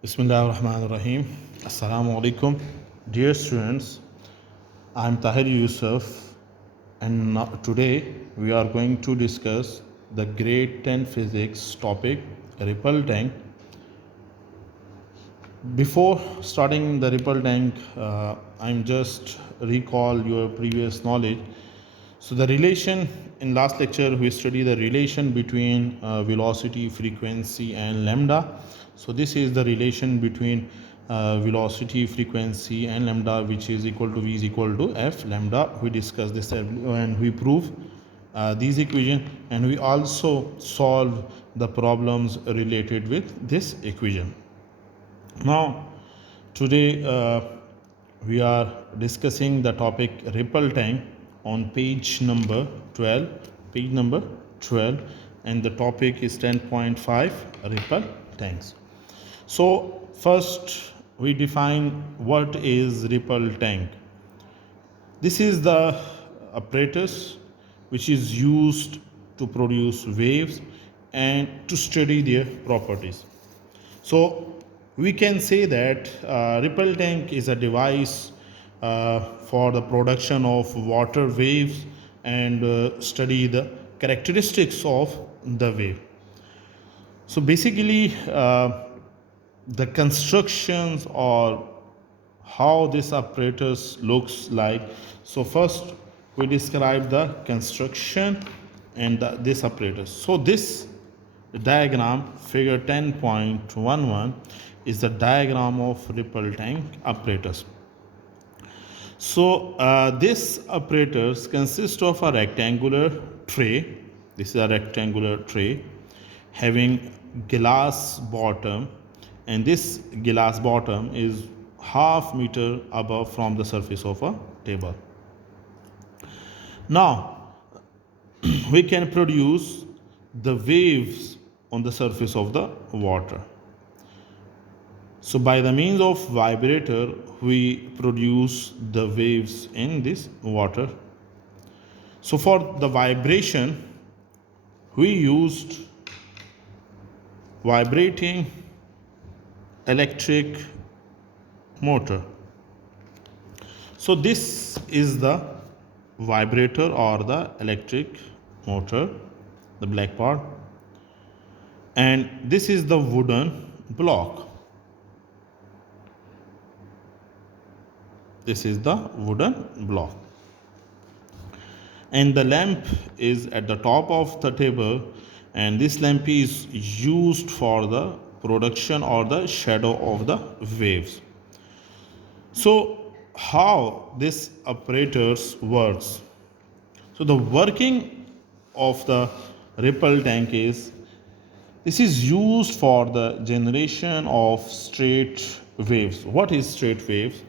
Bismillahirrahmanirrahim. Assalamu alaikum. Dear students, I am Tahir Yusuf, and today we are going to discuss the grade 10 physics topic ripple tank. Before starting the ripple tank, I'm just recall your previous knowledge. So the relation in last lecture we studied the relation between velocity, frequency and lambda. So this is the relation between velocity, frequency and lambda, which is equal to v is equal to f lambda. We discussed this and we prove these equation, and we also solve the problems related with this equation. Now today we are discussing the topic ripple tank on page number 12, and the topic is 10.5 ripple tanks. So first we define what is ripple tank. This is the apparatus which is used to produce waves and to study their properties. So we can say that ripple tank is a device for the production of water waves and study the characteristics of the wave. So basically the constructions or how this apparatus looks like. So first we describe the construction and this apparatus. So this diagram figure 10.11 is the diagram of ripple tank apparatus. So this apparatus consists of a rectangular tray. This is a rectangular tray having glass bottom, and this glass bottom is half meter above from the surface of a table. Now we can produce the waves on the surface of the water. So by the means of vibrator we produce the waves in this water. So for the vibration we used vibrating electric motor. So this is the vibrator or the electric motor, the black part, and this is the wooden block. This is the wooden block, and the lamp is at the top of the table, and this lamp is used for the production or the shadow of the waves. So how this apparatus works? So the working of the ripple tank is, this is used for the generation of straight waves. What is straight waves?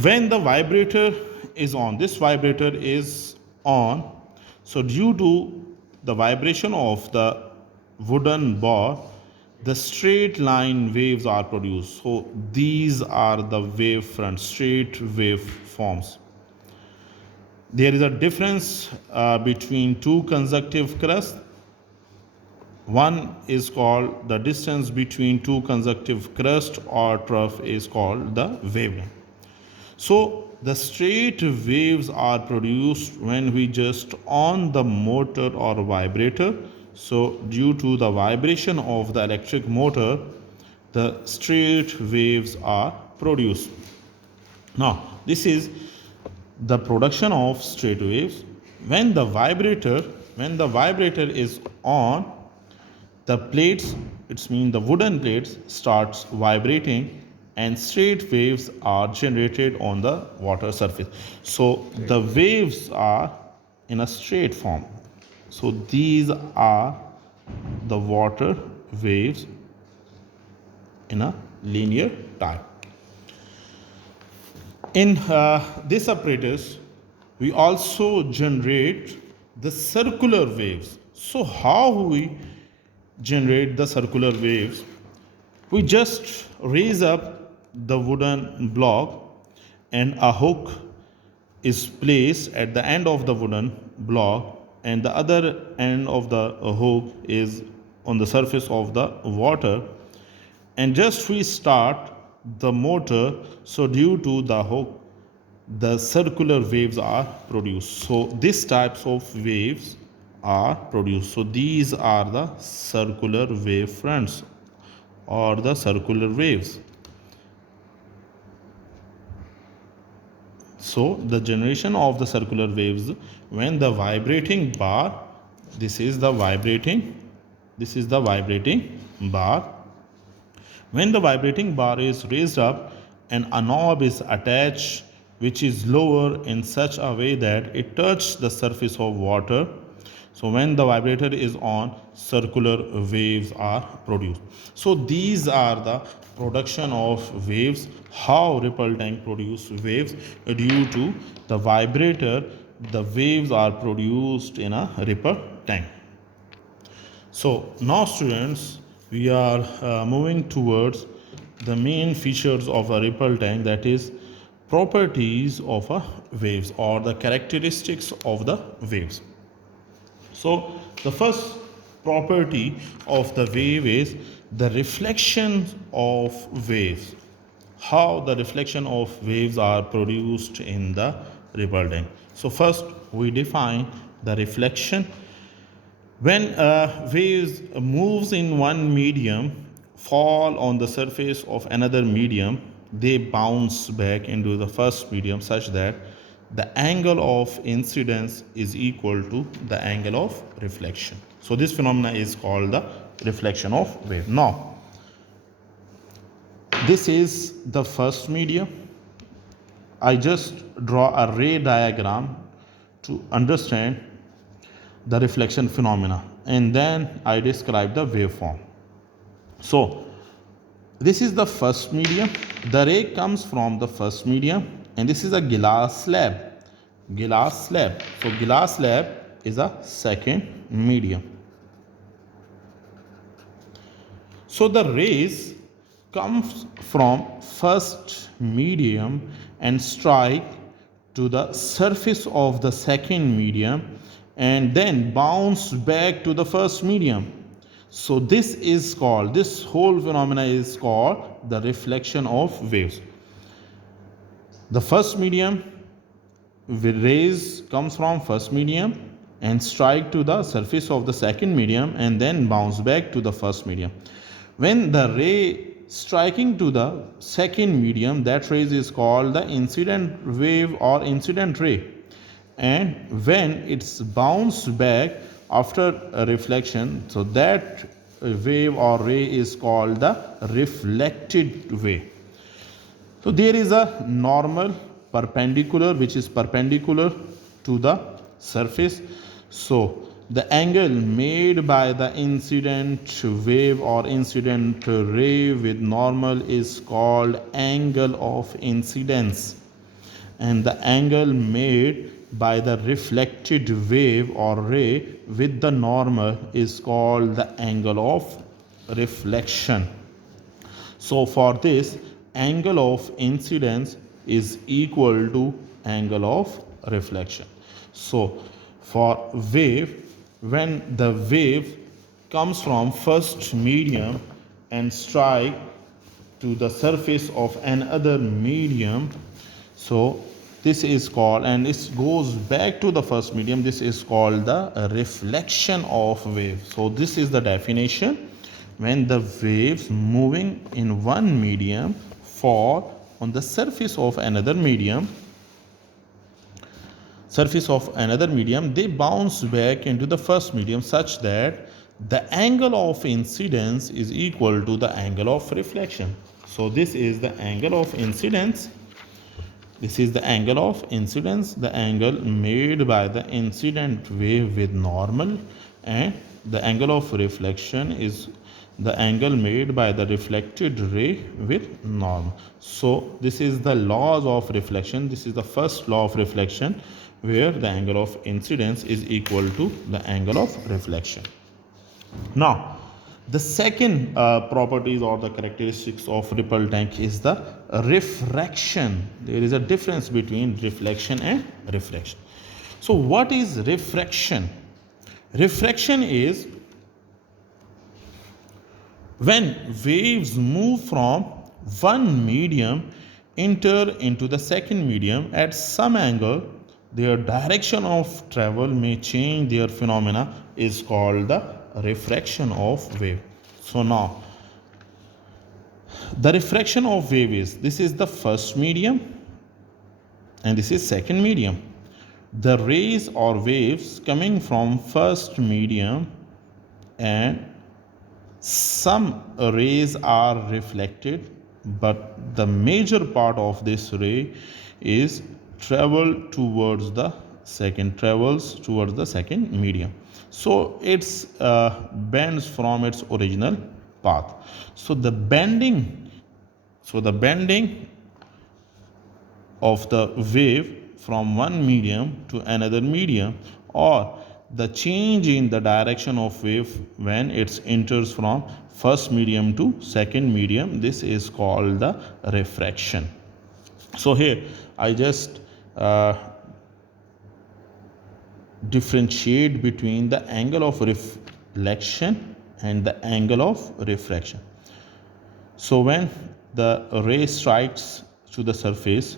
When the vibrator is on, this vibrator is on, so due to the vibration of the wooden bar, the straight line waves are produced. So these are the wave front, straight wave forms. There is a difference between two consecutive crusts. One is called the distance between two consecutive crusts or trough is called the wavelength. So the straight waves are produced when we just on the motor or vibrator. So due to the vibration of the electric motor, the straight waves are produced. Now this is the production of straight waves. When the vibrator is on, the plates, it means the wooden plates, starts vibrating and straight waves are generated on the water surface. So the waves are in a straight form. So these are the water waves in a linear type. In this apparatus we also generate the circular waves. So how we generate the circular waves? We just raise up the wooden block and a hook is placed at the end of the wooden block, and the other end of the hook is on the surface of the water, and just we start the motor. So due to the hook, the circular waves are produced. So these types of waves are produced. So these are the circular wave fronts or the circular waves. So the generation of the circular waves, when the vibrating bar, this is the vibrating bar. When the vibrating bar is raised up and a knob is attached which is lower in such a way that it touches the surface of water. So when the vibrator is on, circular waves are produced. So these are the production of waves, how ripple tank produce waves. Due to the vibrator, the waves are produced in a ripple tank. So now students, we are moving towards the main features of a ripple tank, that is properties of a waves or the characteristics of the waves. So the first property of the wave is the reflection of waves. How the reflection of waves are produced in the ripple tank. So first we define the reflection. When waves moves in one medium, fall on the surface of another medium, they bounce back into the first medium such that the angle of incidence is equal to the angle of reflection. So this phenomena is called the reflection of wave. Now, this is the first medium. I just draw a ray diagram to understand the reflection phenomena, and then I describe the waveform. So this is the first medium. The ray comes from the first medium, and this is a glass slab. So glass slab is a second medium. So the rays comes from first medium and strike to the surface of the second medium and then bounce back to the first medium. So this whole phenomena is called the reflection of waves. The first medium, rays comes from first medium and strike to the surface of the second medium and then bounce back to the first medium. When the ray striking to the second medium, that ray is called the incident wave or incident ray. And when it's bounced back after a reflection, so that wave or ray is called the reflected wave. So there is a normal perpendicular which is perpendicular to the surface. So the angle made by the incident wave or incident ray with normal is called angle of incidence, and the angle made by the reflected wave or ray with the normal is called the angle of reflection. So for this, angle of incidence is equal to angle of reflection. So for wave, when the wave comes from first medium and strike to the surface of another medium, so this is called, and it goes back to the first medium, this is called the reflection of wave. So this is the definition. When the waves moving in one medium fall on the surface of another medium, they bounce back into the first medium such that the angle of incidence is equal to the angle of reflection. So this is the angle of incidence. This is the angle of incidence, the angle made by the incident wave with normal, and the angle of reflection is the angle made by the reflected ray with normal. So this is the laws of reflection. This is the first law of reflection, where the angle of incidence is equal to the angle of reflection. Now, the second properties or the characteristics of ripple tank is the refraction. There is a difference between reflection and refraction. So what is refraction? Refraction is When waves move from one medium enter into the second medium at some angle, their direction of travel may change. Their phenomena is called the refraction of wave. So now the refraction of wave is, this is the first medium and this is second medium. The rays or waves coming from first medium, and some rays are reflected, but the major part of this ray is travels towards the second medium. So it's bends from its original path. So the bending of the wave from one medium to another medium, or the change in the direction of wave when it enters from first medium to second medium, this is called the refraction. So here I just differentiate between the angle of reflection and the angle of refraction. So when the ray strikes to the surface,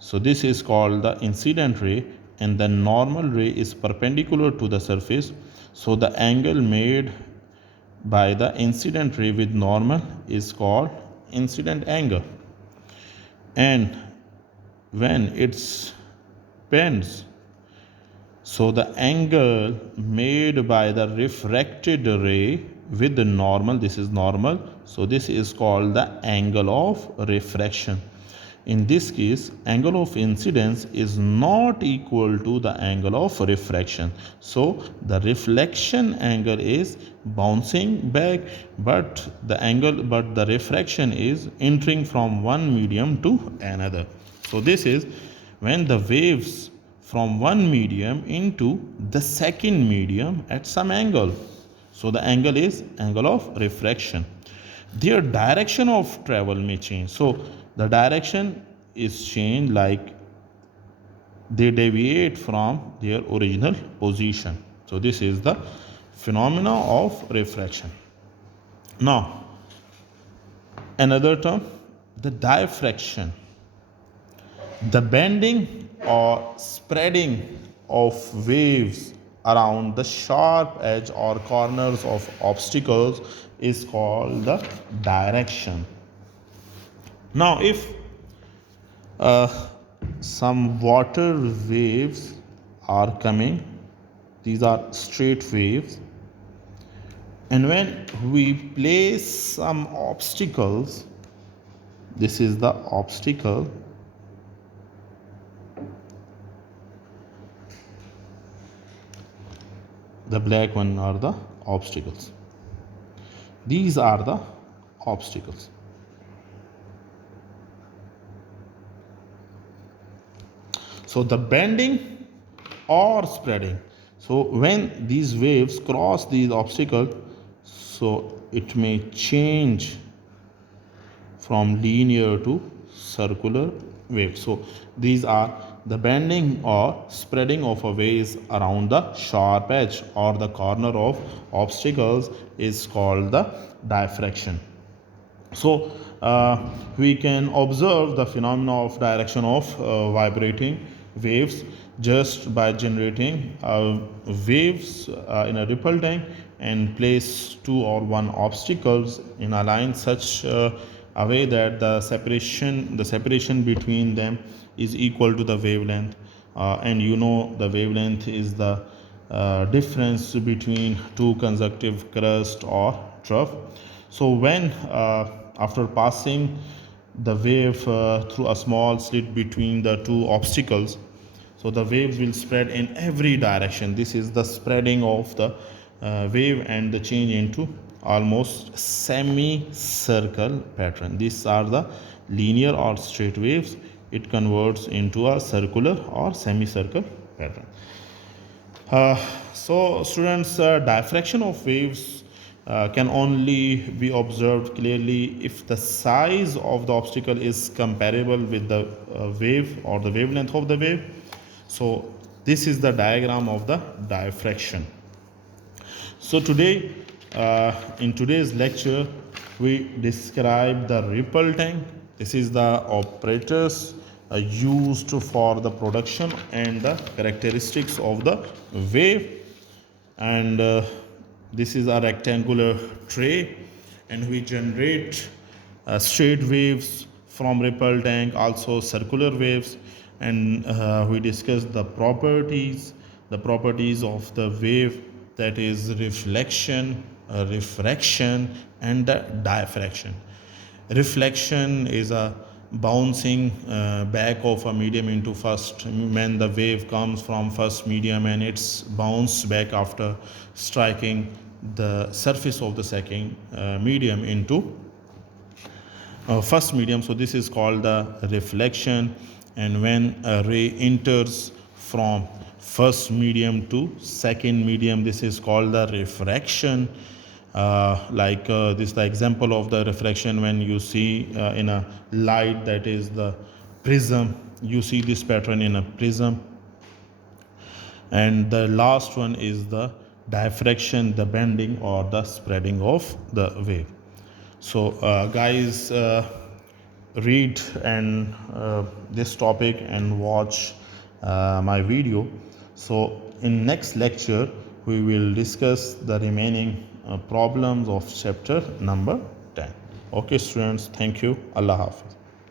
so this is called the incident ray, and the normal ray is perpendicular to the surface. So the angle made by the incident ray with normal is called incident angle. And when it bends, so the angle made by the refracted ray with the normal, this is normal, so this is called the angle of refraction. In this case, angle of incidence is not equal to the angle of refraction. So the reflection angle is bouncing back, but the refraction is entering from one medium to another. So this is when the waves from one medium into the second medium at some angle. So the angle is angle of refraction. Their direction of travel may change. So the direction is changed, like they deviate from their original position. So this is the phenomena of refraction. Now another term, the diffraction, the bending or spreading of waves around the sharp edge or corners of obstacles is called the direction. Now if some water waves are coming, these are straight waves, and when we place some obstacles, this is the obstacle, the black one are the obstacles, these are the obstacles. So the bending or spreading, so when these waves cross these obstacles, so it may change from linear to circular wave. So these are the bending or spreading of a waves around the sharp edge or the corner of obstacles is called the diffraction. So we can observe the phenomena of direction of vibrating waves just by generating waves in a ripple tank and place two or one obstacles in a line such a way that the separation between them is equal to the wavelength, and you know the wavelength is the difference between two consecutive crust or trough. So when after passing the wave through a small slit between the two obstacles, so the waves will spread in every direction. This is the spreading of the wave and the change into almost semi-circle pattern. These are the linear or straight waves. It converts into a circular or semicircle pattern. So students, diffraction of waves can only be observed clearly if the size of the obstacle is comparable with the wave or the wavelength of the wave. So this is the diagram of the diffraction. So today in today's lecture, we describe the ripple tank. This is the operators used for the production and the characteristics of the wave. And this is a rectangular tray, and we generate straight waves from ripple tank, also circular waves, and we discuss the properties of the wave, that is reflection, refraction, and the diffraction. Reflection is a bouncing back of a medium into first, when the wave comes from first medium and it's bounced back after striking the surface of the second medium into first medium. So this is called the reflection. And when a ray enters from first medium to second medium, this is called the refraction. This is the example of the refraction. When you see in a light, that is the prism, you see this pattern in a prism. And the last one is the diffraction, the bending or the spreading of the wave. So guys, read and this topic and watch my video. So in next lecture we will discuss the remaining problems of chapter number 10. Okay students, thank you. Allah Hafiz.